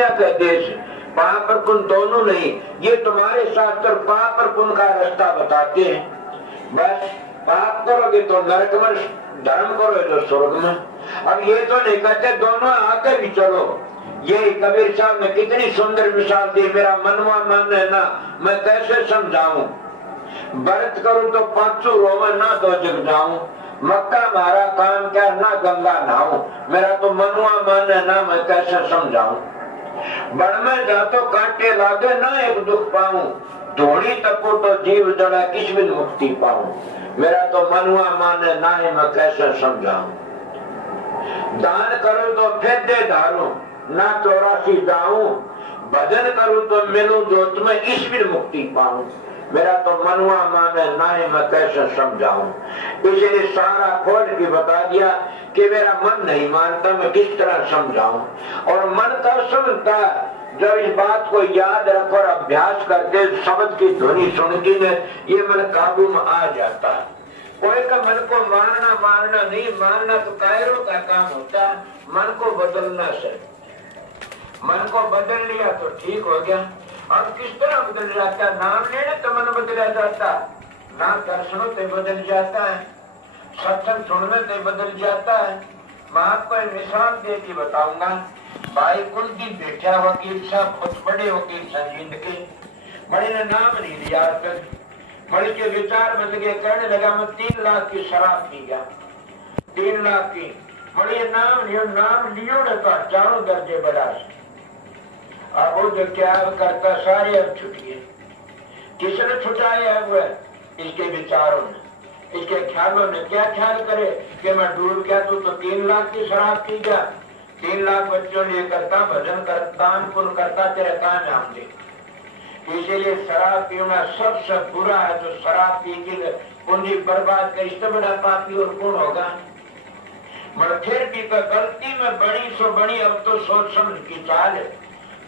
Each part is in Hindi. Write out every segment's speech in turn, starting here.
दुनिया का देश, पाप और पुण्य दोनों नहीं। ये तुम्हारे शास्त्र पाप और पुण्य का रास्ता बताते हैं। बस पाप करोगे तो नरक में, धर्म करोगे तो स्वर्ग में। अब ये तो नहीं कहते दोनों आगे भी चलो। ये कबीर साहब ने कितनी सुंदर मिसाल दी, मेरा मनवा मन है ना, मैं कैसे समझाऊं। व्रत करूं तो पांचों रोवे ना दो जग जाऊं, मक्का मारा काम क्या ना गंगा नहाऊं, मेरा तो मनवा मन है ना, मैं कैसे समझाऊं। बड़ में जा तो कांटे लागे ना एक दुख पाऊं, धोनी तपो तो जीव जड़ा किस भी मुक्ति पाऊं, मेरा तो मनवा मन है ना, मैं कैसे समझाऊं। दान करूं तो फिर दे धारूं, ना 84 जाऊं, भजन करूं तो मिलूं जोत में ईश्वर मुक्ति पाऊं, मेरा तो मनवा मन है ना, मैं कैसे समझाऊं। इसलिए सारा खोल के बता दिया कि मेरा मन नहीं मानता, मैं किस तरह समझाऊं। और मन का समझता जब इस बात को याद रखो और अभ्यास करके शब्द की ध्वनि सुन के ये मन काबू में आ जाता है। कोई का मन को मारना नहीं, मारना तो कायरों का काम होता है, मन को बदलना से। मन को बदल लिया तो ठीक हो गया। अब किस तरह बदल जाता है? नाम लेने तो मन बदला जाता, नाम दर्शनों से बदल जाता है, सत्संग सुनने से बदल जाता है। मैं आपको एक मिसाल दे के बताऊंगा। भाई कुलदीप बैठा वकील साहब, बहुत बड़े वकील संजीद के, बड़े ने नाम नहीं लिया, बड़े के विचार बदल गए, कहने लगा मैं 3 लाख की शराब पी गया, 3 लाख की। बड़े नाम लियो तो 4 दर्जे बड़ा। अब वो जो क्या करता सारे अब छुटिए, किसने छुटाया है? वो इसके विचारों ने, इसके ख्यालों ने। क्या ख्याल करे कि मैं डूब गया तो 3 लाख की शराब पी गया, 3 लाख बच्चों ने करता, भजन करता, दान पुण्य करता, तेरा काम नाम दे। इसीलिए शराब पीना सबसे बुरा है। जो शराब पी के पूंजी बर्बाद कर, इससे बड़ा पापी और कौन होगा। मगर फिर भी गलती में बड़ी सो बड़ी, अब तो सोच समझ की चाल है।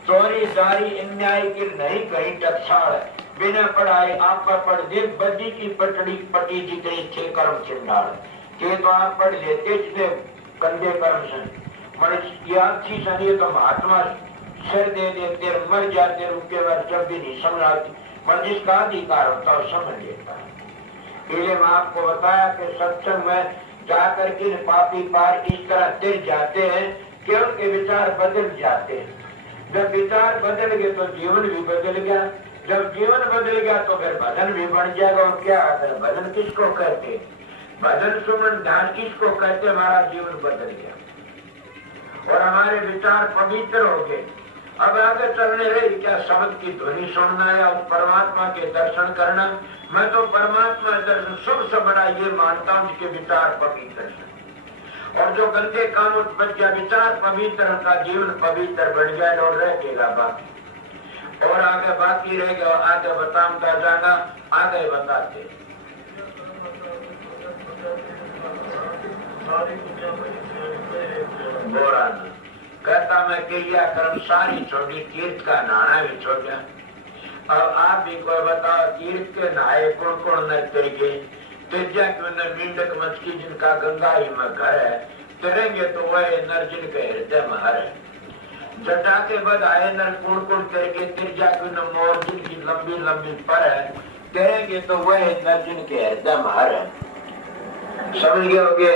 चोरी दारी अन्याय की नहीं कहीं टकसाल, बिना पढ़ाई आप पर पढ़ दे बदी की पटड़ी पटी जितनी थे कर्म चिंडाल के, तो आप पढ़ लेते जितने गंदे कर्म से। मगर अच्छी सनी तो महात्मा सिर दे देते, मर जाते, रुके बार जब भी नहीं समझ आती। मगर जिसका अधिकार होता है समझ लेता है। इसलिए मैं आपको बताया कि सत्संग में जाकर के पापी पार इस तरह तिर जाते हैं कि उनके विचार बदल जाते हैं। जब विचार बदल गए तो जीवन भी बदल गया, जब जीवन बदल गया तो फिर भजन भी बन जाएगा। और क्या है भजन किसको कहते? भजन सुमन ध्यान किसको कहते? हमारा जीवन बदल गया और हमारे विचार पवित्र हो गए। अब आगे चलने रही क्या शब्द की ध्वनि सुनना या उस परमात्मा के दर्शन करना। मैं तो परमात्मा दर्शन सबसे बड़ा ये मानता हूँ जिसके विचार पवित्र है। और जो गंदे काम बच गया, विचार पवित्र, का जीवन पवित्र बन गया और रह गएगा बाकी। और आगे बाकी रहेगा, आगे बताऊंगा जाना, आगे बताते। बोरा कहता मैं किया कर्म सारी छोड़ी, तीर्थ का नहाना भी छोड़ गया। अब आप भी कोई बताओ, तीर्थ के नहाए कौन कौन न तिर गए? तेजा क्यों न मींडक मचकी जिनका गंगा ही में घर है, तिरेंगे तो वह नर जिनके हृदय में हर है। जटा के बद आए नर कौन कौन तिरगे, तिरजा क्यों न मोर जिनकी लंबी लंबी पर है, तिरेंगे तो वह नर जिनके हृदय में हर है। समझ गए होगे?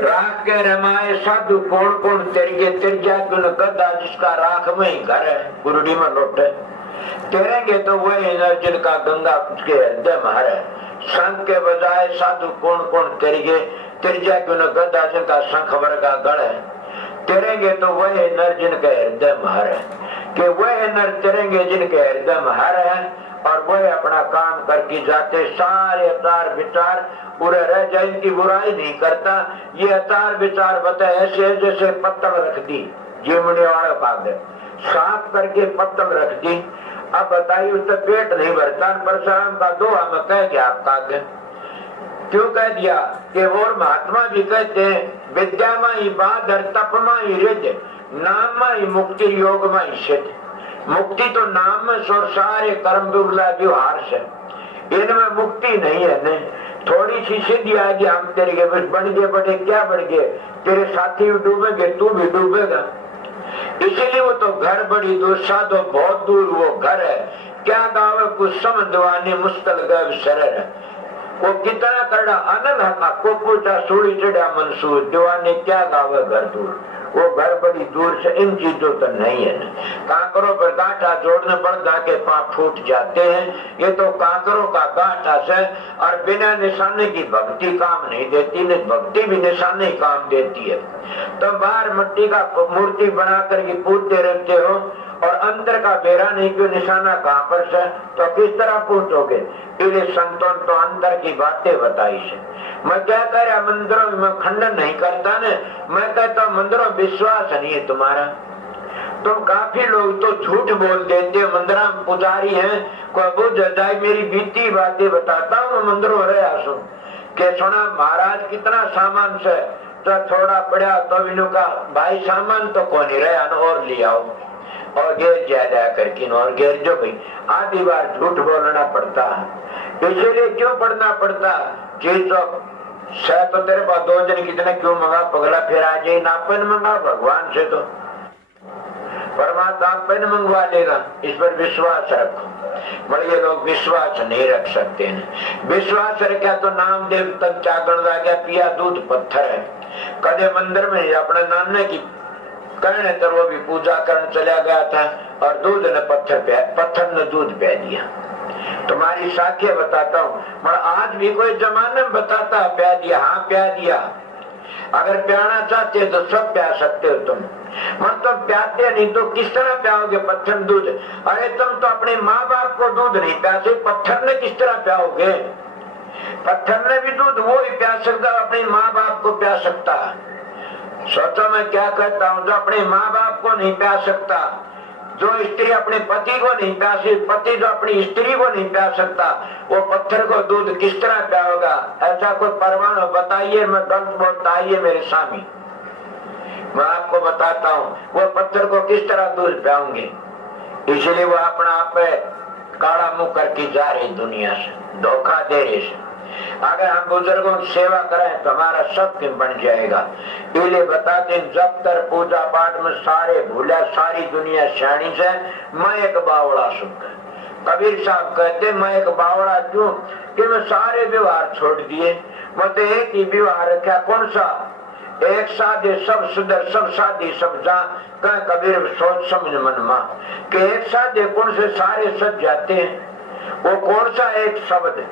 राख के रमाए साधु कौन कौन तिरगे, तिरजा क्यों न गदा जिसका राख में ही घर है, गुरुडी में लौटे, तिरेंगे तो वह नर जिनका गंगा उसके हृदय में हर है। संघ के बजाय साधु कौन कौन तिरगे, तिरजा क्यों न गदा जिनका शंख वर्गा गढ़ है, तिरेंगे तो वह नर जिनके हृदय में हर है। कि वह नर तिरेंगे जिनके हृदय में हर है और वह अपना काम करके जाते, सारे अतार विचार पूरे रह जाए, इनकी बुराई नहीं करता। ये अतार विचार बताए ऐसे जैसे पत्तल रख दी, जीवने वाले भाग साफ करके पत्तल रख दी। अब बताइए उसका पेट नहीं भरता, परशुराम का दोहा में कह गया आपका क्यों कह दिया? कि और महात्मा भी कहते हैं विद्या में ही बाधर, तप में ही रिद्ध, नाम में ही मुक्ति, योग में ही सिद्ध। मुक्ति तो नाम में सो, सारे कर्म दुर्ला व्यवहार से, इनमें मुक्ति नहीं है। नहीं थोड़ी सी सिद्धि आ गई, हम तेरे के बस बढ़ गए, बढ़े क्या बढ़ गए, तेरे साथी भी डूबेंगे, तू भी डूबेगा। इसीलिए वो तो घर बड़ी दूर, साधो बहुत दूर वो घर है, क्या गावे कुछ समझवाने मुस्तल गव सरर, वो कितना करड़ा आनंद हका को पूछा सूड़ी चढ़ा मंसूर, दीवाने क्या गावे घर दूर, वो घर बड़ी दूर से, इन चीजों तो नहीं है। कांकरों पर गांठा जोड़ने पर जाके पांव फूट जाते हैं, ये तो कांकरों का गांठा से, और बिना निशाने की भक्ति काम नहीं देती, भक्ति भी निशाने काम देती है। तो बाहर मिट्टी का मूर्ति बना करके पूजते रहते हो और अंदर का बेरा नहीं, क्यों निशाना कहाँ पर से, तो किस तरह पूछोगे? इसलिए संतों तो अंदर की बातें बताई से। मैं क्या कह रहा, मंदिरों में खंडन नहीं करता ने, मैं कहता मंदिरों विश्वास नहीं है तुम्हारा। तुम काफी लोग तो झूठ बोल देते हो, मंदिरा पुजारी है, कोई मेरी बीती बातें बताता हूँ, मैं मंदिरों रहा सु के सुना महाराज कितना सामान से, तो थोड़ा पड़ा तो इन्हों का भाई सामान तो कौन ही रहा और ले आओ, और गैर ज्यादा करके और गैर जो भाई आधी बार झूठ बोलना पड़ता है। इसीलिए क्यों पढ़ना पड़ता, चीज तो तेरे पास 2 दिन कितने क्यों मंगा, पगला फिर आ जाए नापन मंगा भगवान से, तो परमात्मा पेन मंगवा लेगा, इस पर विश्वास रखो। बड़े लोग विश्वास नहीं रख सकते हैं, विश्वास रखा तो नामदेव तक चाकण ला गया, पिया दूध पत्थर है। कदे मंदिर में अपने नाने की कहने तर वो भी पूजा करने चला गया था, और दूध ने पत्थर ने दूध पै दिया। तुम्हारी साक्ष्य बताता हूँ, मगर आज भी कोई जमाने में बताता प्या दिया, हाँ प्या दिया। अगर प्याना चाहते हो तो सब प्या सकते हो तुम, मतलब प्याते नहीं तो किस तरह प्याओगे पत्थर दूध? अरे तुम तो अपने माँ बाप को दूध नहीं प्यासे, पत्थर ने किस तरह प्याओगे? पत्थर ने भी दूध वो ही प्या सकता, अपने माँ बाप को प्या सकता। सोचो मैं क्या कहता हूँ, जो अपने माँ बाप को नहीं प्या सकता, जो स्त्री अपने पति को नहीं प्यासी, पति जो अपनी स्त्री को नहीं प्या सकता, वो पत्थर को दूध किस तरह प्याओगा? ऐसा कोई परमाणु बताइए, मैं गलत बोलता, आइए मेरे सामने, मैं आपको बताता हूँ वो पत्थर को किस तरह दूध प्याओगे। इसलिए वो अपना आप काला मुंह करके जा रही दुनिया से, धोखा दे रहे से। अगर हम बुजुर्गों की सेवा करें तो हमारा सब क्यों बन जाएगा। इसलिए बताते जब तक पूजा पाठ में सारे भूला, सारी दुनिया शानी से, मैं एक बावड़ा सुख। कबीर साहब कहते मैं एक बावड़ा क्यों, कि मैं सारे व्यवहार छोड़ दिए, मैं तो एक ही व्यवहार रखा, कौन सा? एक साधे सब सुधर, सब साधे सब जा, कह कबीर सोच समझ मन मा, कि एक साधे कौन से सारे सज जाते हैं, वो कौन सा एक शब्द,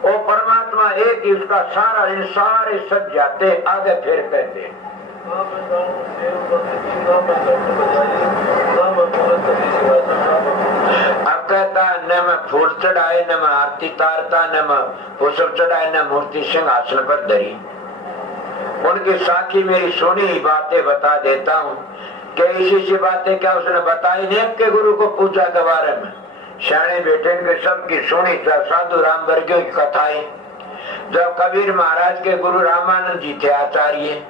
वो परमात्मा एक ही, उसका सारा इन सारे सज जाते। आगे फिर कहते अब कहता न मैं फूल चढ़ाए, न मैं आरती तारता, न मैं पुष्प चढ़ाए, न मूर्ति सिंहासन पर धरी। उनकी साखी मेरी सुनी बातें बता देता हूँ कि इसी बातें क्या उसने बताई नहीं के गुरु को पूजा के बारे में, शाणे बेटे के सबकी सुनी। साधु राम वर्गियों की कथाएं, जब कबीर महाराज के गुरु रामानंद जी थे आचार्य,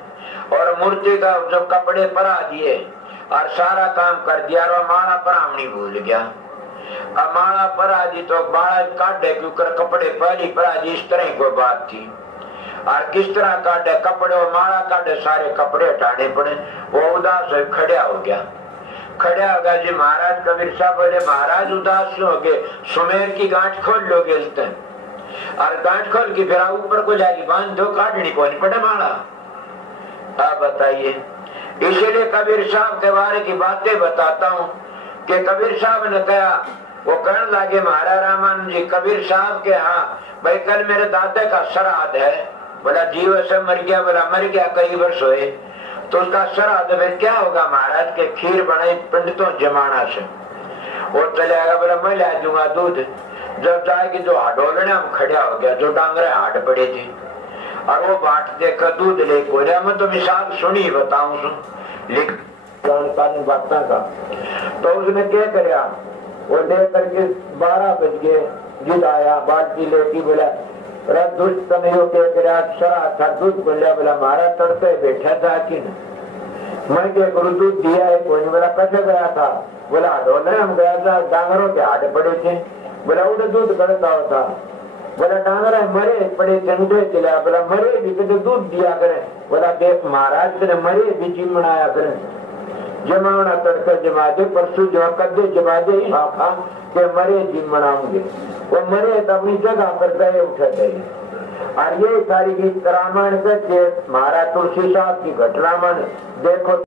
और मूर्ति का जब कपड़े परा दिए और सारा काम कर दिया, और माला परामणी भूल गया। अब माला परा दी तो बाड़ा काटे, क्योंकि कपड़े पहली परा दी, इस तरह की बात थी। और किस तरह काटे कपड़े, और माला काटे, सारे कपड़े हटाने पड़े। वो उदास खड़ा हो गया, खड़ा होगा जी। महाराज कबीर साहब बोले महाराज उदास क्यों हो गए? सुमेर की गांठ खोल लो गेलते, और गांठ खोल के फिर ऊपर को जाएगी बांध दो, काटनी को नहीं पड़े माला। आप बताइए। इसीलिए कबीर साहब के बारे की बातें बताता हूँ कि कबीर साहब ने कहा, वो कहने लगे महाराज रामानंद जी कबीर साहब के, हाँ भाई कल मेरे दादा का श्राद्ध है। बोला जीव से मर गया? बोला मर गया, कई वर्ष हुए। तो उसका श्राद्ध में क्या होगा महाराज के? खीर बनाई पंडितों जमाना से, वो चले आएगा। बोला मैं ला दूंगा दूध। जब जाएगी जो हडोलने हम खड़ा हो गया, जो डांगरे हाट पड़े थे, और वो बाट देखकर दूध ले को मैं तो मिसाल सुनी बताऊं सुन लिख बातें का। तो उसने क्या कराया, वो ले करके 12 बज गए, जिद आया बाल्टी लेती। बोला दुष्ट था दूध को लिया। बोला महाराज तड़के बैठा था कि मैं क्या गुरु दूध दिया है कोई नहीं। बोला कैसे गया था? बोला हडोलने हम गया था, डांगरों के हाट पड़े थे। बोला उधर दूध करता होता। बोला डांगरा मरे पड़े थे, उठे चला। बोला मरे भी तो दूध दिया करे। बोला देख महाराज तेरे मरे भी जी मनाया करे, जमावना तड़के जमा दे, परसों जमा कदे जमा दे हाफा के मरे जी मनाऊंगे। वो मरे तो अपनी जगह पर गए उठे गए। और ये सारी गीत रामायण के महाराज तुलसी साहब की घटना मन देखो।